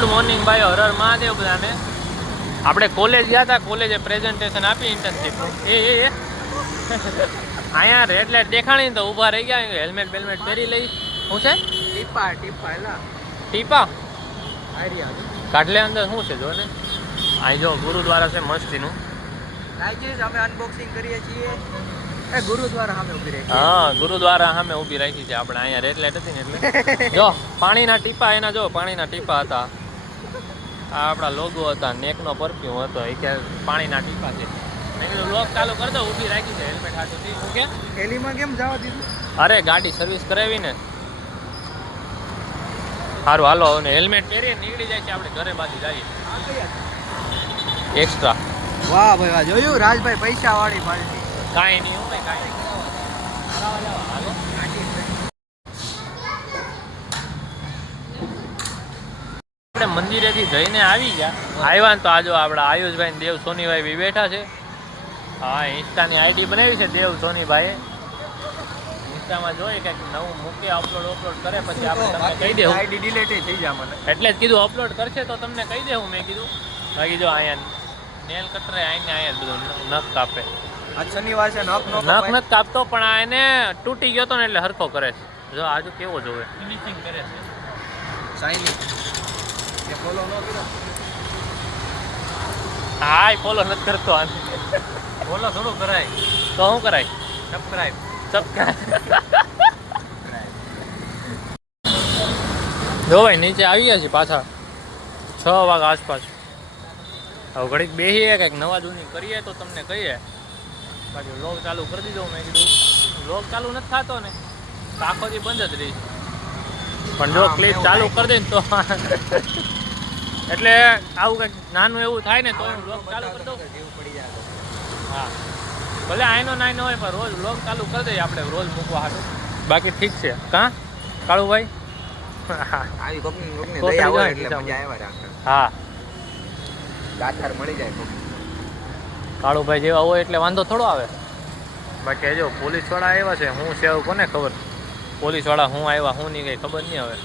Good morning ભાઈ, હર હર મહાદેવ બધાને. આપણે કોલેજ ગયા હતા, કોલેજે પ્રેઝન્ટેશન આપી ઇન્ટર્નશીપ. અહીંયા રેડ લાઇટ દેખાણી તો ઊભા રહી ગયા. હેલ્મેટ બેલ્મેટ પહેરી લઈ. શું છે? ટીપા કાઢલે અંદર શું છે જો ને. અહીં જો ગુરુદ્વારા છે મસ્તીનું. અમે અનબોક્સિંગ કરીએ છીએ. ગુરુદ્વારા સામે ઊભી રાખી. હા, ગુરુદ્વારા સામે ઊભી રાખી છે આપણે. અહીંયા રેડ લાઇટ હતી ને એટલે જો પાણીના ટીપા, એના જો પાણીના ટીપા હતા. આ આપણા લોગો હતા, નેકનો પરફ્યુમ હતો. એ કે પાણીના ટીપા છે. મેં કીધું લોક ચાલુ કરી દો, ઊભી રાખી છે હેલ્મેટ હાથોથી. શું કે થેલીમાં કેમ જવા દીધું? અરે ગાડી સર્વિસ કરાવી ને. સારું હાલો, અને હેલ્મેટ પહેરીને નીકળી જાય છે આપણે ઘરે બાજુ જઈએ. એક્સ્ટ્રા. વાહ ભાઈ વાહ, જોયું રાજભાઈ પૈસા વાળી પાર્ટી. કાંઈ નહીં, હું કાંઈ નહીં. હાલો આપણે મંદિરેથી જઈને આવી ગયા. આવ્યા ને તો આજો આપણા આયુષભાઈ દેવ સોનીભાઈ બી બેઠા છે. હા, ઇન્સ્ટાની આઈડી બનાવી છે દેવ સોનીભાઈએ. ઇન્સ્ટામાં જોઈ કંઈક નવું મૂકે, અપલોડ કરે પછી આપણે તમને કહી દેવું. આઈડી ડિલીટ થઈ જાય મને. એટલે જ કીધું અપલોડ કરશે તો તમને કહી દેવું. મેં કીધું બાકી જો અહીંયા નેલ કટરે આવીને અહીંયા બધું નખ કાપે. આજ શનિવાર છે, નખ નથી કાપતો પણ આ એને તૂટી ગયો તો ને એટલે હરખો કરે છે. જો આજુ કેવો જોવે ફિનિશિંગ કરે છે. શાઇનિંગ એ ફોલો ન કર્યો. હા, ફોલો નથી કરતો. આને ફોલો થોડું કરાય તો શું કરાય? સબસ્ક્રાઇબ. જો ભાઈ નીચે આવી ગયા છે પાછા 6 વાગ્યા આસપાસ. હવે ઘડીક બેસીએ કંઈક નવા જૂની કરીએ તો તમને કહીએ. બાકી વ્લોગ ચાલુ કરી દીધો. મેં કીધું વ્લોગ ચાલુ નથી થતો ને તો આખો દી બંધ જ રહી. પણ જો ક્લિપ ચાલુ કરી દે ને તો એટલે આવું કંઈક નાનું એવું થાય ને તો હું વ્લોગ ચાલુ કરી દઉં. હા, ભલે આઈનો નાઈનો હોય પણ રોજ વ્લોગ ચાલુ કરી દઈએ આપણે, રોજ મૂકવા હાટું. બાકી ઠીક છે. કાં કાળુભાઈ? આવી કોકની દયા હોય એટલે મજા આવે રાખે. હા, દાતાર મળી જાય. કાળુભાઈ જેવા હોય એટલે વાંધો થોડો આવે. બાકી જો પોલીસવાળા આવ્યા છે, હું છે એવું કોને ખબર. પોલીસવાળા હું આવ્યા હું નહીં, કંઈ ખબર નહીં. હવે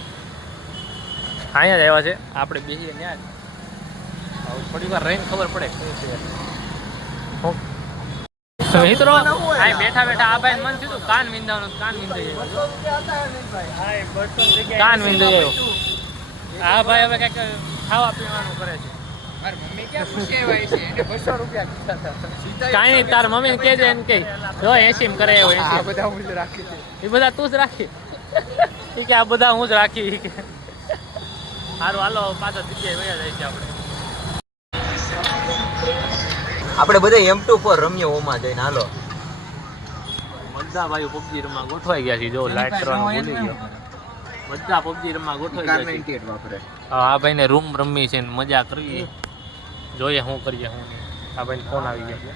અહીંયા જ આવ્યા છે, આપણે બેસીએ ત્યાં જ. થોડી વાર રહીને ખબર પડે શું છે. મિત્રો અહીં બેઠા બેઠા આ ભાઈ મન થયું કાન વિંધાવાનું. કાન વિંધાઈ કાન વિંધાઈ આવ્યો. આ ભાઈ હવે કંઈક ખાવા પીવાનું કરે છે. કાંઈ નહીં, તાર મમ્મીને કહેજે એને કહી જો 80 કરે એવો. 80 બધા હું જ રાખી છે. એ બધા તું જ રાખી. એ કે આ બધા હું જ રાખી. એ કે સારું હાલો પાછા જગ્યાએ વયા જાય છે આપણે. આપણે બધા M24 રમ્યો ઓમાં જઈને. હાલો બધા ભાઈઓ પબજી રમવા ગોઠવાઈ ગયા છે. જો લાઈટ કરવાનું ભૂલી ગયો. બધા પબજી રમવા ગોઠવાઈ ગયા છે. આ ભાઈને રૂમ રમવી છે ને મજા કરવી. જોઈએ શું કરીએ શું નહીં. આ ભાઈને ફોન આવી ગયા છે.